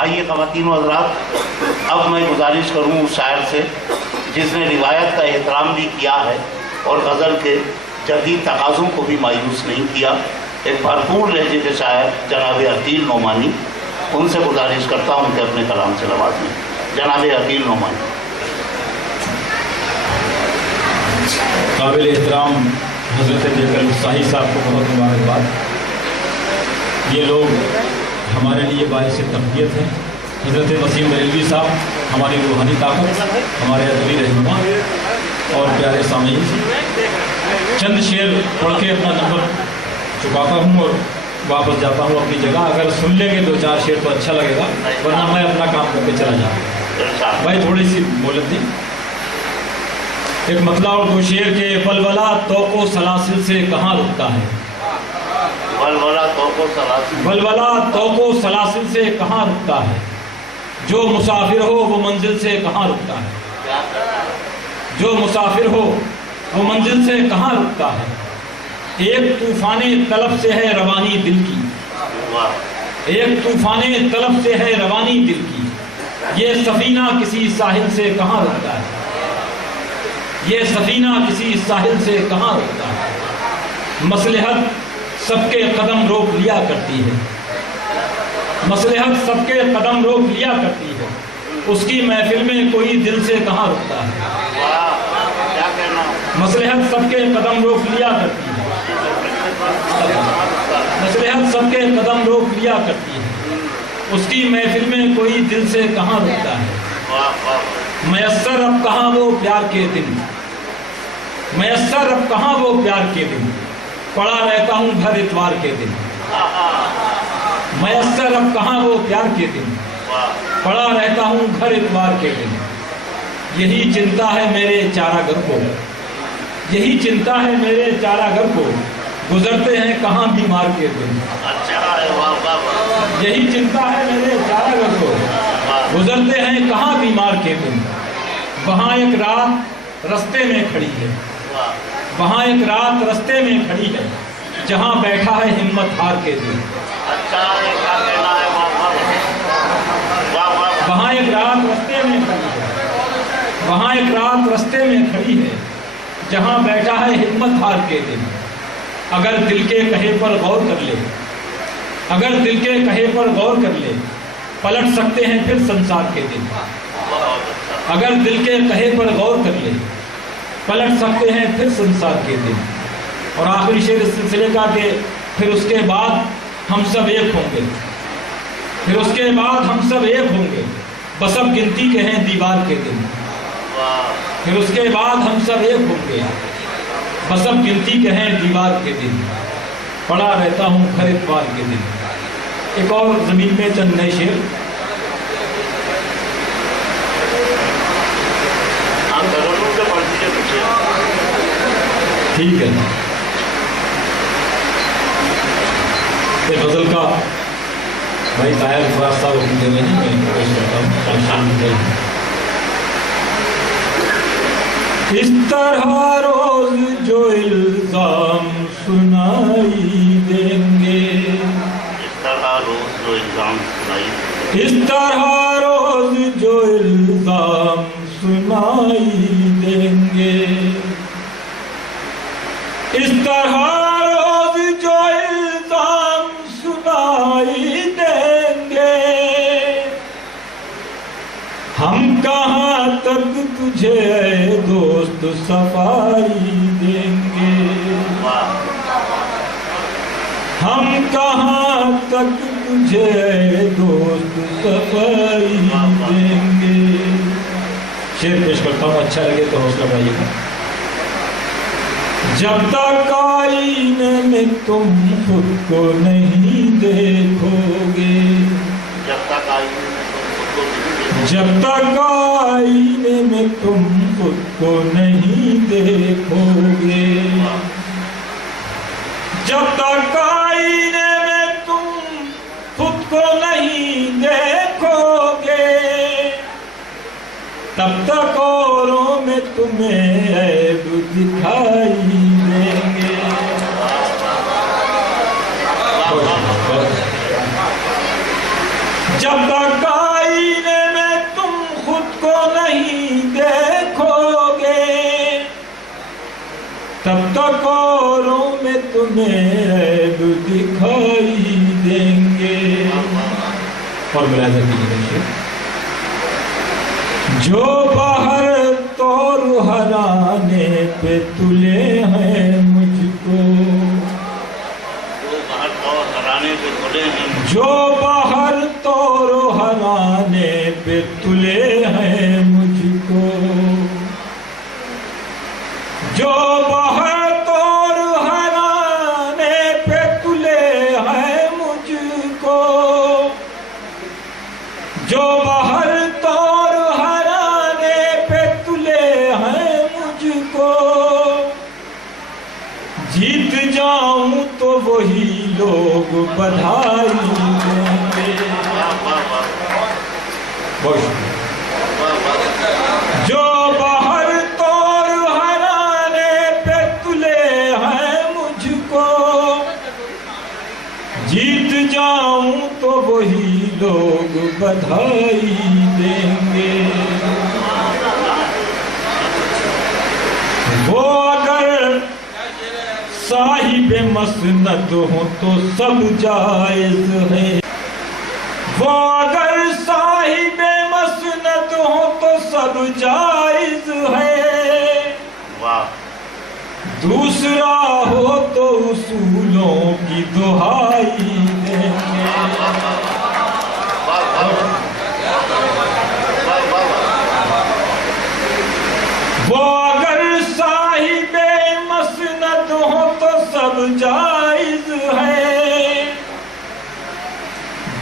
آئیے خواتین و حضرات، اب میں گزارش کروں اس شاعر سے جس نے روایت کا احترام بھی کیا ہے اور غزل کے جدید تقاضوں کو بھی مایوس نہیں کیا، ایک بھرپور لہجے کے شاعر جناب عقیل نعمانی، ان سے گزارش کرتا ہوں کہ اپنے کلام سے نوازیں۔ جناب عقیل نعمانی۔ قابل احترام حضرت جیکل صاحب صاحب کو بہت مبارکباد۔ یہ لوگ ہمارے لیے باعث تقویت ہیں۔ حضرت وسیم بریلوی صاحب ہماری روحانی طاقت، ہمارے ادبی رہنما اور پیارے سامعین، چند شعر پڑھ کے اپنا نمبر چکاتا ہوں اور واپس جاتا ہوں اپنی جگہ۔ اگر سن لیں گے 2-4 شعر تو اچھا لگے گا، ورنہ میں اپنا کام کر کے چلا جاؤں۔ بھائی تھوڑی سی مہلت دی۔ ایک مطلع اور 2 شعر کے ولولہ توق و سلاسل سے کہاں رکتا ہے؟ ولولہ توق و سلاسل، ولولہ توق و سلاسل سے کہاں رکتا ہے؟ جو مسافر ہو وہ منزل سے کہاں رکتا ہے؟ جو مسافر ہو وہ منزل سے کہاں رکتا ہے؟ ایک طوفان طلب سے ہے روانی دل کی، ایک طوفان طلب سے ہے روانی دل کی، یہ سفینہ کسی ساحل سے کہاں رکتا ہے؟ یہ سفینہ کسی ساحل سے کہاں رکتا ہے؟ مصلحت سب کے قدم روک لیا کرتی ہے، مصلحت سب کے قدم روک لیا کرتی ہے، اس کی محفل میں کوئی دل سے کہاں رکتا ہے؟ مصلحت سب کے قدم روک لیا کرتی ہے، مصلحت سب کے قدم روک لیا کرتی ہے، اس کی محفل میں کوئی دل سے کہاں رکتا ہے؟ میسر اب کہاں وہ پیار کے دن، میسر اب کہاں وہ پیار کے دن، پڑا رہتا ہوں ہر اتوار کے دن، میسر اب کہاں وہ پیار کے دن، پڑا رہتا ہوں ہر اتوار کے دن، یہی چنتا ہے میرے چارہ گر کو، یہی چنتا ہے میرے چارہ گر کو، گزرتے ہیں کہاں بیمار کے دن، یہی چنتا ہے میرے چارہ گر کو، گزرتے ہیں کہاں بیمار کے دن، وہاں ایک رات رستے میں کھڑی ہے، وہاں ایک رات رستے میں کھڑی ہے، جہاں بیٹھا ہے ہمت ہار کے دن، وہاں ایک رات رستے میں کھڑی ہے، وہاں ایک رات رستے میں کھڑی ہے، جہاں بیٹھا ہے ہمت ہار کے دن، اگر دل کے کہے پر غور کر لے، اگر دل کے کہے پر غور کر لے، پلٹ سکتے ہیں پھر سنسار کے دن، اگر دل کے کہے پر غور کر لے، پلٹ سکتے ہیں پھر سنسار کے دن۔ اور آخری شعر اس سلسلے کا کہ پھر اس کے بعد ہم سب ایک ہوں گے، پھر اس کے بعد ہم سب ایک ہوں گے، بس اب گنتی کے ہیں دیوار کے دن، پھر اس کے بعد ہم سب ایک ہوں گے، بس اب گنتی کے ہیں دیوار کے دن، پڑا رہتا ہوں ہر اتوار کے دن۔ ایک اور زمین میں چند نئے شعر۔ ٹھیک ہے، غزل کا بھائی طاہر فراز صاحب اپنی دے رہے ہیں، میں پیش کرتا ہوں۔ اس طرح روز جو الزام سنائی دیں گے، اس طرح روز جو الزام سنائی، اس طرح روز جو الزام سنائی دیں گے، اس طرح روز جو الزام سنائی دیں گے، ہم کہاں تک تجھے اے دوست صفائی دیں گے، ہم کہاں تک تجھے اے دوست صفائی دیں گے۔ شعر پیش کرتا ہوں، اچھا لگے تو حوصلہ بڑھائیے گا۔ جب تک آئینے میں تم خود کو نہیں دیکھو گے، جب تک آئینے میں جب تک آئینے میں تم خود کو نہیں دیکھو گے، جب تک آئینے میں تم خود کو نہیں دیکھو گے، تب تک اوروں میں تمہیں عیب دکھائی دیں گے۔ جب تک تمہیں عیب دکھائی دیں گے. اور ملاحظہ کیجیے جو باہر طور ہرانے پہ تلے ہیں مجھ کو، جو باہر طور ہرانے پہ تلے ہیں مجھ کو، جو باہر طور ہرانے پہ تلے ہیں مجھ کو، جو باہر طور ہرانے پہ تلے ہیں مجھ کو، جیت جاؤں تو وہی لوگ بدھائی دیں گے. جو باہر طور ہرانے پہ تلے ہیں مجھ کو، جیت جاؤں تو وہی لوگ بدھائی دیں گے. وہ اگر صاحب مسند ہو تو سب جائز ہے، وہ اگر صاحب مسند ہو تو سب جائز ہے، دوسرا ہو تو اصولوں کی دہائی دیں گے. وہ اگر صاحب مسند ہو تو سب جائز ہے،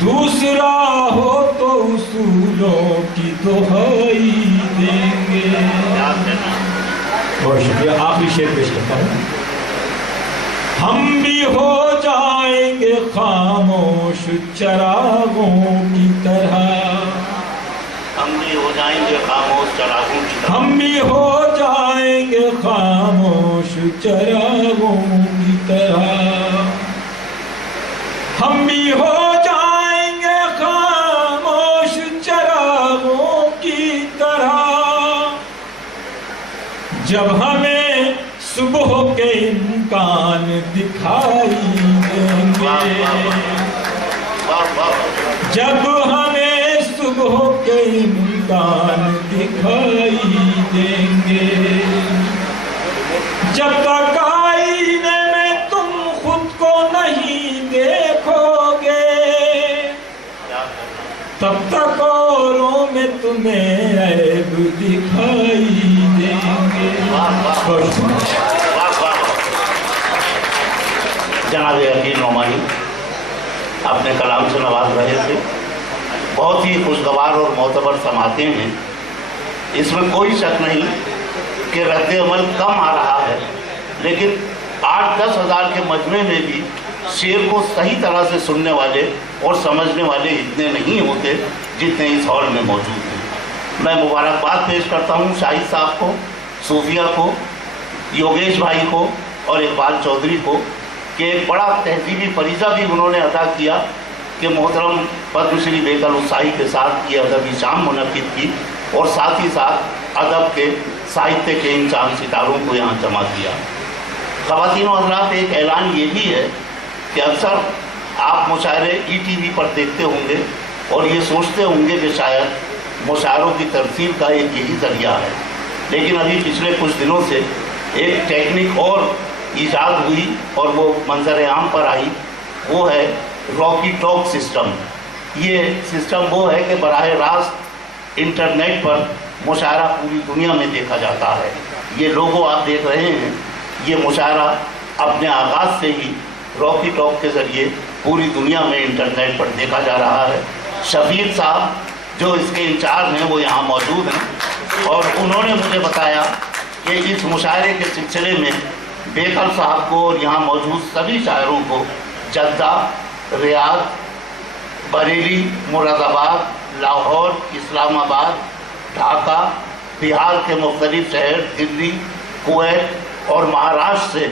دوسرا ہو تو اصولوں کی دہائی دیں گے. بہت شکریہ. آخری شعر پیش کرتا ہوں. ہم بھی ہو جائیں گے خاموش چراغوں کی طرح، ہم بھی ہو جائیں گے خاموش چراغوں کی طرح، ہم بھی ہو جائیں گے خاموش چراغوں کی طرح، ہم بھی ہو جائیں گے خاموش چراغوں کی طرح، جب ہمیں صبح کے امکان دکھائی دیں گے، جب ہمیں صبح کے امکان دکھائی دیں گے، جب تک آئینے میں تم خود کو نہیں دیکھو گے، تب تک اوروں میں تمہیں عیب دکھائی دیں گے. جناب یقین نعمانی اپنے کلام سے نواز رہے تھے. بہت ہی خوشگوار اور معتبر سماعتیں ہیں. اس میں کوئی شک نہیں کہ رد عمل کم آ رہا ہے، لیکن 8-10 ہزار کے مجمع میں بھی شعر کو صحیح طرح سے سننے والے اور سمجھنے والے اتنے نہیں ہوتے جتنے اس ہال میں موجود ہیں. میں مبارکباد پیش کرتا ہوں شاہد صاحب کو، صوفیہ کو، یوگیش بھائی کو اور اقبال چودھری کو کہ ایک بڑا تہذیبی فریضہ بھی انہوں نے ادا کیا کہ محترم پدم شری بیکل اتساہی کے ساتھ یہ ادبی شام منعقد کی اور ساتھ ہی ساتھ ادب کے ساہتیہ کے ان چاند ستاروں کو یہاں جمع کیا. خواتین و حضرات، ایک اعلان یہ بھی ہے کہ اکثر آپ مشاعرے ETV پر دیکھتے ہوں گے اور یہ سوچتے ہوں گے کہ شاید مشاعروں کی ترتیب کا ایک یہی ذریعہ ہے، لیکن ابھی پچھلے کچھ دنوں سے ایک ٹیکنک اور ایجاد ہوئی اور وہ منظر عام پر آئی، وہ ہے راکی ٹاک سسٹم. یہ سسٹم وہ ہے کہ براہ راست انٹرنیٹ پر مشاعرہ پوری دنیا میں دیکھا جاتا ہے. یہ لوگو آپ دیکھ رہے ہیں، یہ مشاعرہ اپنے آغاز سے ہی راکی ٹاک کے ذریعے پوری دنیا میں انٹرنیٹ پر دیکھا جا رہا ہے. شفیق صاحب جو اس کے انچارج ہیں وہ یہاں موجود ہیں اور انہوں نے مجھے بتایا کہ اس مشاعرے کے سلسلے میں بیکل صاحب کو اور یہاں موجود سبھی شاعروں کو جدہ، ریاض، بریلی، مراد آباد، لاہور، اسلام آباد، ڈھاکہ، بہار کے مختلف شہر، دلی، کویت اور مہاراشٹر سے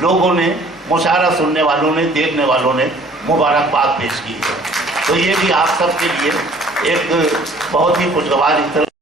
لوگوں نے، مشاعرہ سننے والوں نے، دیکھنے والوں نے مبارکباد پیش کی ہے. تو یہ بھی آپ سب کے لیے ایک بہت ہی خوشگوار اطلاع